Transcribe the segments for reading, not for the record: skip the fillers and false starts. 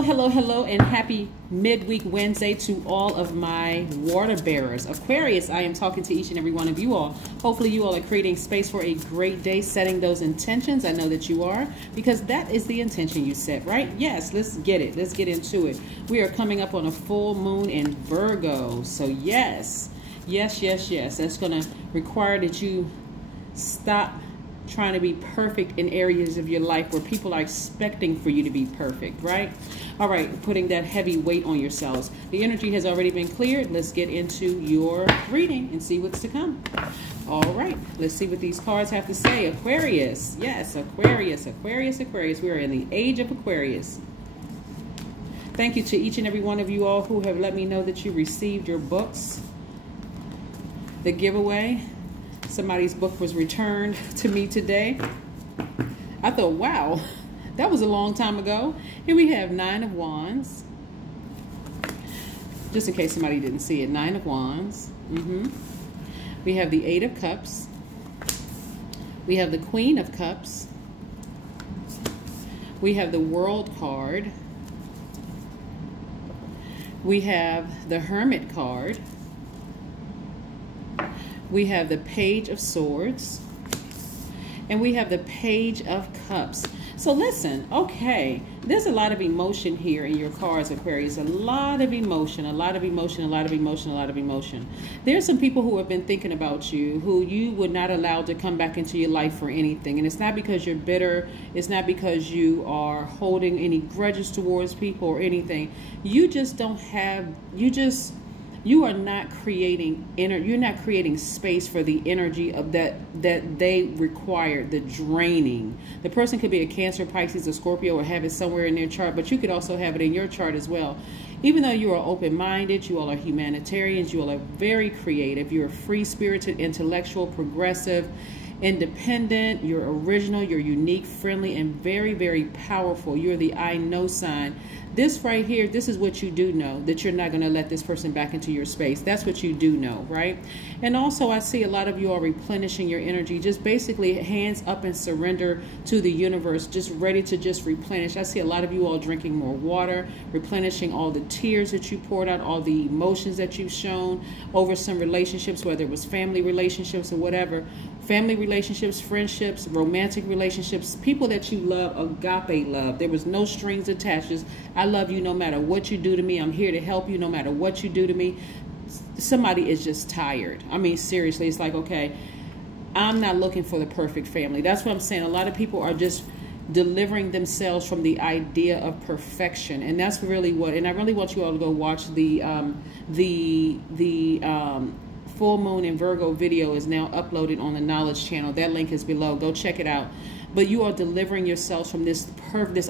Hello, hello, and happy midweek Wednesday to all of my water bearers. Aquarius, I am talking to each and every one of you all. Hopefully you all are creating space for a great day, setting those intentions. I know that you are, because that is the intention you set, right? Yes, let's get it. Let's get into it. We are coming up on a full moon in Virgo. So yes. That's going to require that you stop trying to be perfect in areas of your life where people are expecting for you to be perfect, right? All right, putting that heavy weight on yourselves. The energy has already been cleared. Let's get into your reading and see what's to come. All right, let's see what these cards have to say. Aquarius, yes, Aquarius. We are in the age of Aquarius. Thank you to each and every one of you all who have let me know that you received your books. The giveaway. Somebody's book was returned to me today. I thought, wow, that was a long time ago. Here we have 9 of Wands. Just in case somebody didn't see it, 9 of Wands. We have the 8 of Cups. We have the Queen of Cups. We have the World card. We have the Hermit card. We have the Page of Swords, and we have the Page of Cups. So listen, okay, there's a lot of emotion here in your cards, Aquarius. A lot of emotion. There's some people who have been thinking about you, who you would not allow to come back into your life for anything. And it's not because you're bitter. It's not because you are holding any grudges towards people or anything. You just don't have, you are not creating you're not creating space for the energy of that they require, the draining. The person could be a Cancer, Pisces, or Scorpio, or have it somewhere in their chart, but you could also have it in your chart as well. Even though you are open-minded, you all are humanitarians, you all are very creative, you're free-spirited, intellectual, progressive, independent, you're original, you're unique, friendly, and very, very powerful. You're the I know sign. This right here, this is what you do know, that you're not going to let this person back into your space. That's what you do know, right? And also I see a lot of you are replenishing your energy, just basically hands up and surrender to the universe, just ready to just replenish. I see a lot of you all drinking more water, replenishing all the tears that you poured out, all the emotions that you've shown over some relationships, whether it was family relationships or whatever. Family relationships, friendships, romantic relationships, people that you love, agape love. There was no strings attached. Just, I love you no matter what you do to me. I'm here to help you no matter what you do to me. Somebody is just tired. I mean, seriously, it's like, okay, I'm not looking for the perfect family. That's what I'm saying. A lot of people are just delivering themselves from the idea of perfection. And that's really what, and I really want you all to go watch the full moon in Virgo video is now uploaded on the Knowledge channel. That link is below. Go check it out. But you are delivering yourselves from this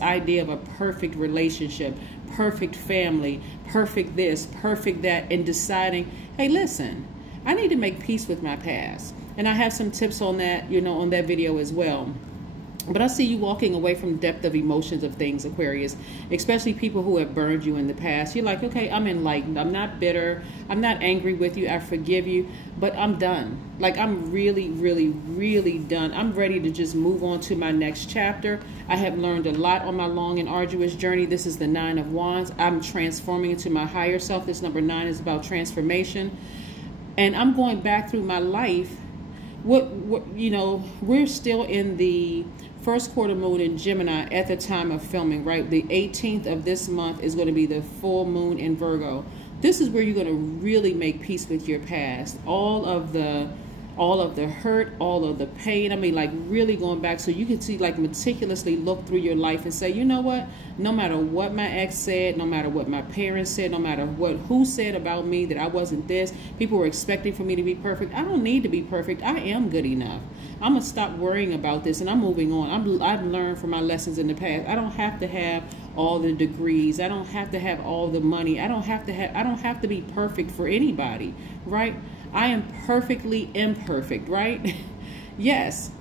idea of a perfect relationship, perfect family, perfect this, perfect that, and deciding, hey, listen, I need to make peace with my past. And I have some tips on that, you know, on that video as well. But I see you walking away from depth of emotions of things, Aquarius, especially people who have burned you in the past. You're like, okay, I'm enlightened. I'm not bitter. I'm not angry with you. I forgive you, but I'm done. Like, I'm really, really, really done. I'm ready to just move on to my next chapter. I have learned a lot on my long and arduous journey. This is the 9 of Wands. I'm transforming into my higher self. This number 9 is about transformation. And I'm going back through my life. You know, we're still in the first quarter moon in Gemini at the time of filming, right? The 18th of this month is going to be the full moon in Virgo. This is where you're going to really make peace with your past. All of the hurt, all of the pain. I mean, like, really going back so you can see, like, meticulously look through your life and say, you know what? No matter what my ex said, no matter what my parents said, no matter who said about me that I wasn't this, people were expecting for me to be perfect. I don't need to be perfect. I am good enough. I'm going to stop worrying about this, and I'm moving on. I've learned from my lessons in the past. I don't have to have all the degrees. I don't have to have all the money. I don't have to be perfect for anybody, right? I am perfectly imperfect, right? Yes,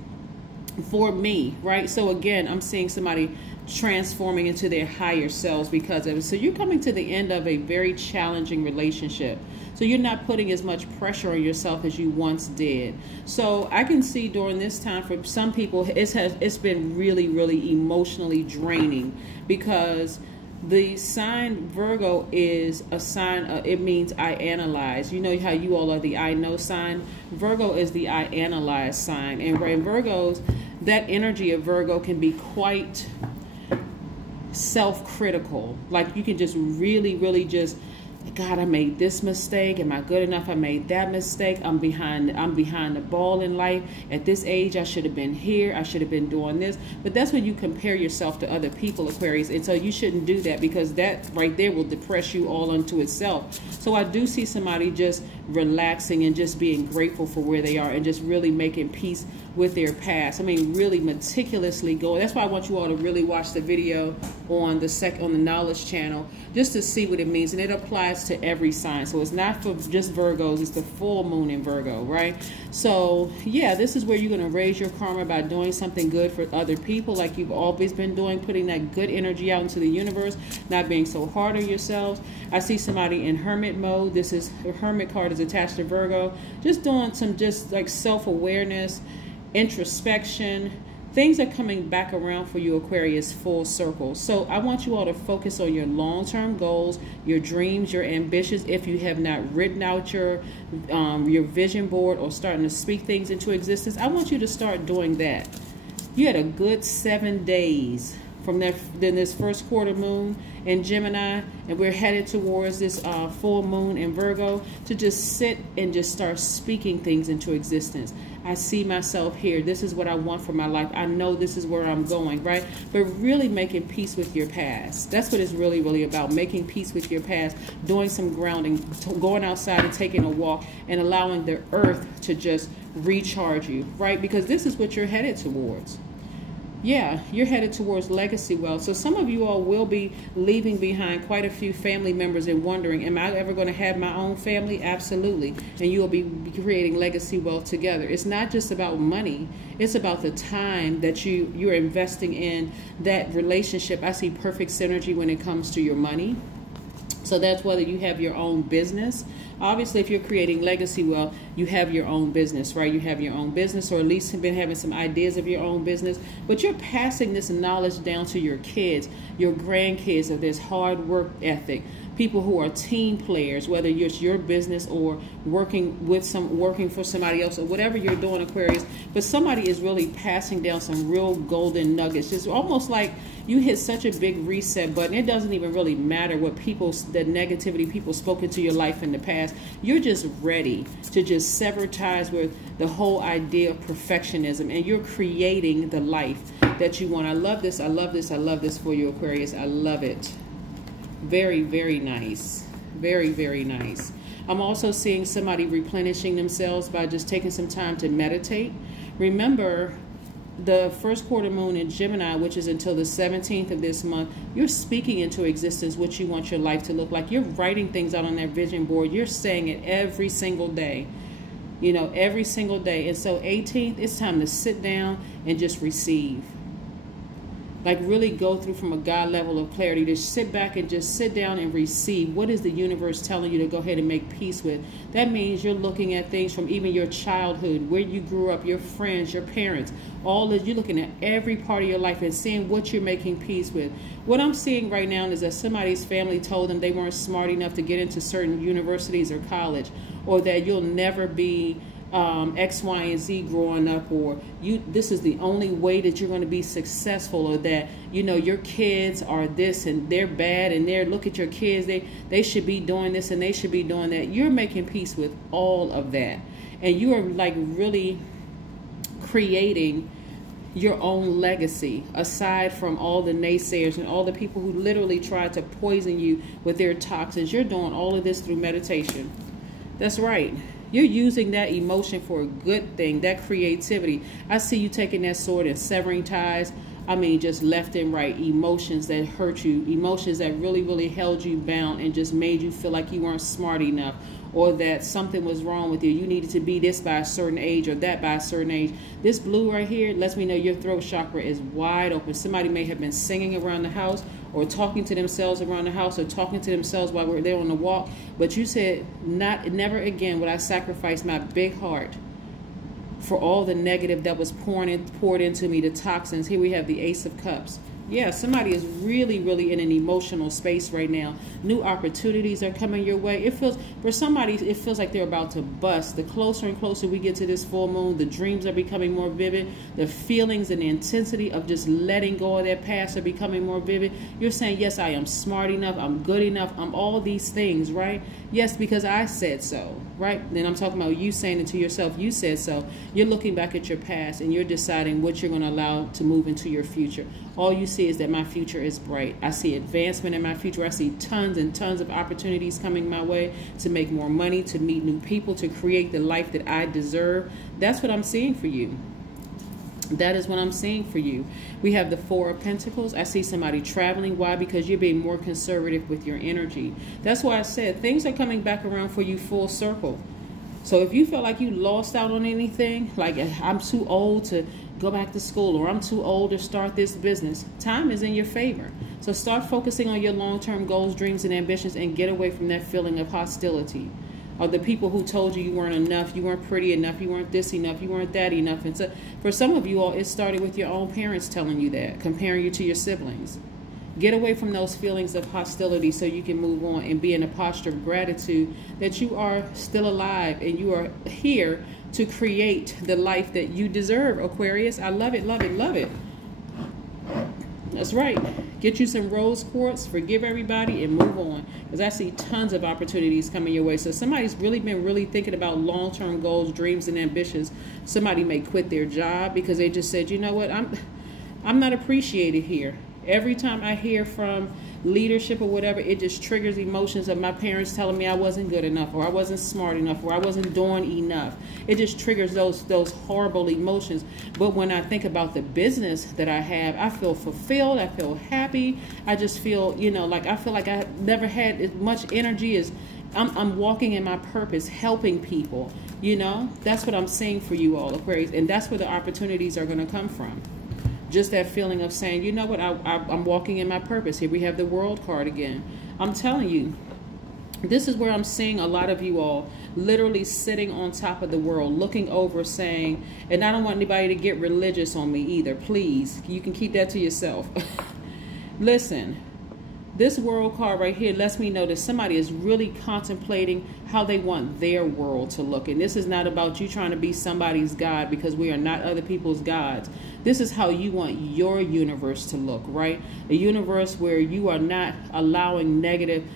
for me, right? So again, I'm seeing somebody transforming into their higher selves because of it. So you're coming to the end of a very challenging relationship. So you're not putting as much pressure on yourself as you once did. So I can see during this time for some people, it's been really, really emotionally draining because The sign Virgo is a sign it means I analyze. You know how you all are the I know sign? Virgo is the I analyze sign. And in Virgos, that energy of Virgo can be quite self-critical. Like you can just really just, God, I made this mistake. Am I good enough? I made that mistake. I'm behind the ball in life. At this age, I should have been here. I should have been doing this. But that's when you compare yourself to other people, Aquarius. And so you shouldn't do that, because that right there will depress you all unto itself. So I do see somebody just relaxing and just being grateful for where they are and just really making peace with their past. I mean, really meticulously going. That's why I want you all to really watch the video on the Knowledge channel, just to see what it means. And it applies to every sign. So it's not for just Virgos, it's the full moon in Virgo, right? So yeah, this is where you're going to raise your karma by doing something good for other people, like you've always been doing, putting that good energy out into the universe, not being so hard on yourselves. I see somebody in hermit mode. This is, the hermit card is attached to Virgo, just doing some just like self-awareness, introspection. Things are coming back around for you, Aquarius, full circle. So I want you all to focus on your long-term goals, your dreams, your ambitions. If you have not written out your vision board or starting to speak things into existence, I want you to start doing that. You had a good 7 days from this first quarter moon in Gemini, and we're headed towards this full moon in Virgo, to just sit and just start speaking things into existence. I see myself here. This is what I want for my life. I know this is where I'm going, right? But really making peace with your past. That's what it's really about, making peace with your past, doing some grounding, going outside and taking a walk, and allowing the earth to just recharge you, right? Because this is what you're headed towards. Yeah, you're headed towards legacy wealth. So some of you all will be leaving behind quite a few family members and wondering, am I ever going to have my own family? Absolutely. And you will be creating legacy wealth together. It's not just about money. It's about the time that you're investing in that relationship. I see perfect synergy when it comes to your money. So that's whether you have your own business. Obviously, if you're creating legacy wealth, you have your own business, right? You have your own business, or at least have been having some ideas of your own business. But you're passing this knowledge down to your kids, your grandkids, of this hard work ethic. People who are team players, whether it's your business or working for somebody else, or whatever you're doing, Aquarius. But somebody is really passing down some real golden nuggets. Just almost like you hit such a big reset button. It doesn't even really matter what the negativity people spoke into your life in the past. You're just ready to just sever ties with the whole idea of perfectionism, and you're creating the life that you want. I love this. I love this. I love this for you, Aquarius. I love it. Very nice. Very nice. I'm also seeing somebody replenishing themselves by just taking some time to meditate. Remember, the first quarter moon in Gemini, which is until the 17th of this month, you're speaking into existence what you want your life to look like. You're writing things out on that vision board. You're saying it every single day. You know, every single day. And so 18th, it's time to sit down and just receive. Like really go through from a God level of clarity, to sit back and just sit down and receive. What is the universe telling you to go ahead and make peace with? That means you're looking at things from even your childhood, where you grew up, your friends, your parents, all that. You're looking at every part of your life and seeing what you're making peace with. What I'm seeing right now is that somebody's family told them they weren't smart enough to get into certain universities or college, or that you'll never be X, Y, and Z growing up, or this is the only way that you're going to be successful, or that, you know, your kids are this and they're bad, and look at your kids, they should be doing this and they should be doing that. You're making peace with all of that, and you are like really creating your own legacy, aside from all the naysayers and all the people who literally tried to poison you with their toxins. You're doing all of this through meditation. That's right. You're using that emotion for a good thing, that creativity. I see you taking that sword and severing ties. I mean, just left and right. Emotions that hurt you, emotions that really held you bound and just made you feel like you weren't smart enough, or that something was wrong with you. You needed to be this by a certain age or that by a certain age. This blue right here lets me know your throat chakra is wide open. Somebody may have been singing around the house, or talking to themselves around the house, or talking to themselves while we're there on the walk. But you said, never again would I sacrifice my big heart for all the negative that was poured into me, the toxins. Here we have the Ace of Cups. Yeah, somebody is really, really in an emotional space right now. New opportunities are coming your way. It feels, for somebody, it feels like they're about to bust. The closer and closer we get to this full moon, the dreams are becoming more vivid. The feelings and the intensity of just letting go of that past are becoming more vivid. You're saying, yes, I am smart enough. I'm good enough. I'm all these things, right? Yes, because I said so, right? Then I'm talking about you saying it to yourself. You said so. You're looking back at your past and you're deciding what you're going to allow to move into your future. All you see is that my future is bright. I see advancement in my future. I see tons and tons of opportunities coming my way to make more money, to meet new people, to create the life that I deserve. That's what I'm seeing for you. That is what I'm seeing for you. We have the Four of Pentacles. I see somebody traveling. Why? Because you're being more conservative with your energy. That's why I said things are coming back around for you full circle. So if you feel like you lost out on anything, like I'm too old to go back to school, or I'm too old to start this business, time is in your favor. So start focusing on your long-term goals, dreams, and ambitions, and get away from that feeling of hostility. Or the people who told you weren't enough, you weren't pretty enough, you weren't this enough, you weren't that enough. And so for some of you all, it started with your own parents telling you that, comparing you to your siblings. Get away from those feelings of hostility so you can move on and be in a posture of gratitude that you are still alive and you are here to create the life that you deserve, Aquarius. I love it, love it, love it. That's right. Get you some rose quartz, forgive everybody, and move on. Because I see tons of opportunities coming your way. So somebody's really been thinking about long-term goals, dreams, and ambitions. Somebody may quit their job because they just said, you know what, I'm not appreciated here. Every time I hear from leadership or whatever, it just triggers emotions of my parents telling me I wasn't good enough, or I wasn't smart enough, or I wasn't doing enough. It just triggers those horrible emotions. But when I think about the business that I have, I feel fulfilled. I feel happy. I just feel, you know, like I feel like I never had as much energy as I'm walking in my purpose, helping people. You know, that's what I'm seeing for you all, Aquarius, and that's where the opportunities are going to come from. Just that feeling of saying, you know what, I'm walking in my purpose. Here we have the World card again. I'm telling you, this is where I'm seeing a lot of you all literally sitting on top of the world, looking over, saying, and I don't want anybody to get religious on me either. Please, you can keep that to yourself. Listen, this World card right here lets me know that somebody is really contemplating how they want their world to look. And this is not about you trying to be somebody's God, because we are not other people's gods. This is how you want your universe to look, right? A universe where you are not allowing negative,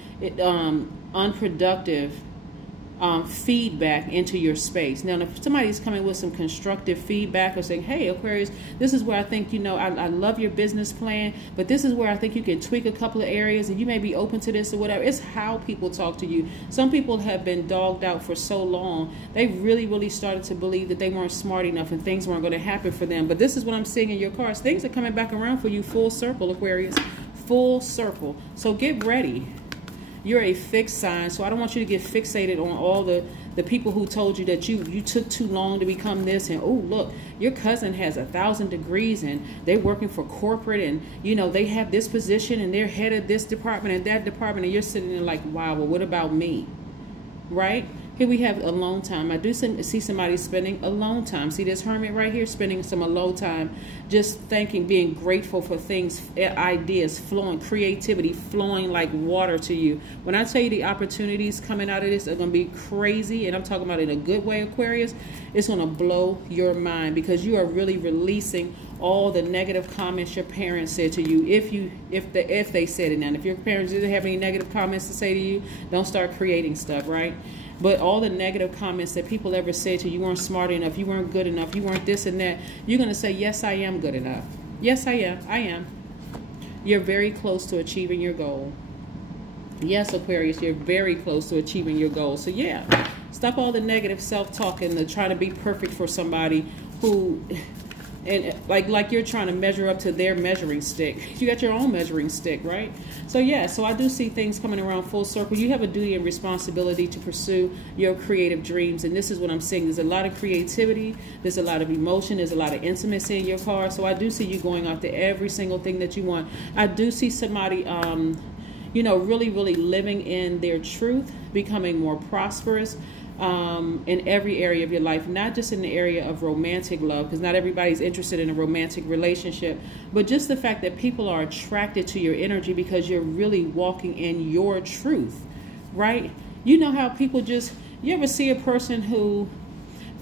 unproductive feedback into your space. Now, if somebody's coming with some constructive feedback or saying, hey, Aquarius, this is where I think, you know, I love your business plan, but this is where I think you can tweak a couple of areas and you may be open to this or whatever. It's how people talk to you. Some people have been dogged out for so long. They really started to believe that they weren't smart enough and things weren't going to happen for them. But this is what I'm seeing in your cards. Things are coming back around for you full circle, Aquarius. Full circle. So get ready. You're a fixed sign, so I don't want you to get fixated on all the people who told you that you took too long to become this, and oh, look, your cousin has 1,000 degrees and they're working for corporate, and you know they have this position and they're head of this department and that department, and you're sitting there like, wow, well, what about me? Right? Here we have alone time. I do see somebody spending alone time. See this Hermit right here spending some alone time, just thanking, being grateful for things, ideas flowing, creativity flowing like water to you. When I tell you the opportunities coming out of this are going to be crazy, and I'm talking about in a good way, Aquarius, it's going to blow your mind, because you are really releasing all the negative comments your parents said to you. If they said it. Now, if your parents didn't have any negative comments to say to you, don't start creating stuff, right? But all the negative comments that people ever said to you, you weren't smart enough, you weren't good enough, you weren't this and that, you're going to say, yes, I am good enough. Yes, I am. I am. You're very close to achieving your goal. Yes, Aquarius, you're very close to achieving your goal. So yeah, stop all the negative self-talk and the trying to be perfect for somebody who... And like you're trying to measure up to their measuring stick. You got your own measuring stick, right? So yeah, so I do see things coming around full circle. You have a duty and responsibility to pursue your creative dreams. And this is what I'm seeing. There's a lot of creativity. There's a lot of emotion. There's a lot of intimacy in your card. So I do see you going after every single thing that you want. I do see somebody, you know, really living in their truth, becoming more prosperous. in every area of your life, not just in the area of romantic love, because not everybody's interested in a romantic relationship, but just the fact that people are attracted to your energy because you're really walking in your truth, right? You know how people just, you ever see a person who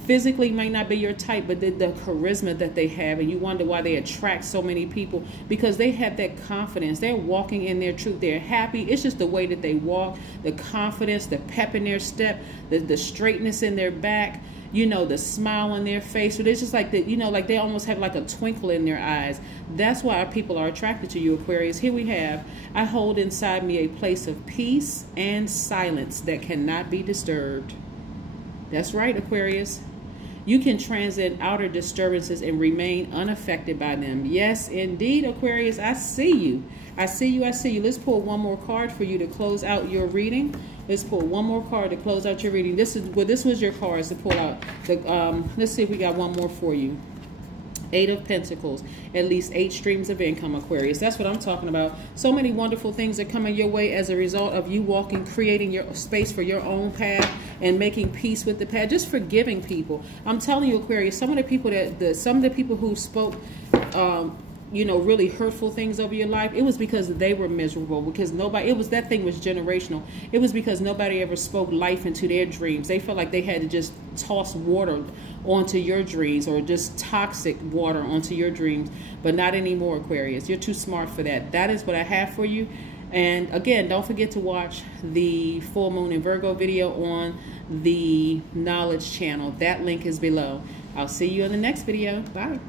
physically may not be your type, but the charisma that they have, and you wonder why they attract so many people, because they have that confidence. They're walking in their truth. They're happy. It's just the way that they walk, the confidence, the pep in their step, the straightness in their back, you know, the smile on their face. So it's just like that, you know, like they almost have like a twinkle in their eyes. That's why people are attracted to you, Aquarius. Here we have, I hold inside me a place of peace and silence that cannot be disturbed. That's right, Aquarius. You can transcend outer disturbances and remain unaffected by them. Yes, indeed, Aquarius, I see you. I see you, I see you. Let's pull one more card for you to close out your reading. Let's pull one more card to close out your reading. This is, well, this was your cards to pull out. Let's see if we got one more for you. 8 of Pentacles, at least 8 streams of income, Aquarius. That's what I'm talking about. So many wonderful things are coming your way as a result of you walking, creating your space for your own path and making peace with the path, just forgiving people. I'm telling you, Aquarius, some of the people who spoke, you know, really hurtful things over your life, it was because they were miserable, because nobody, that thing was generational. It was because nobody ever spoke life into their dreams. They felt like they had to just toss water onto your dreams, or just toxic water onto your dreams, but not anymore, Aquarius. You're too smart for that. That is what I have for you. And again, don't forget to watch the full moon in Virgo video on the Knowledge channel. That link is below. I'll see you in the next video. Bye.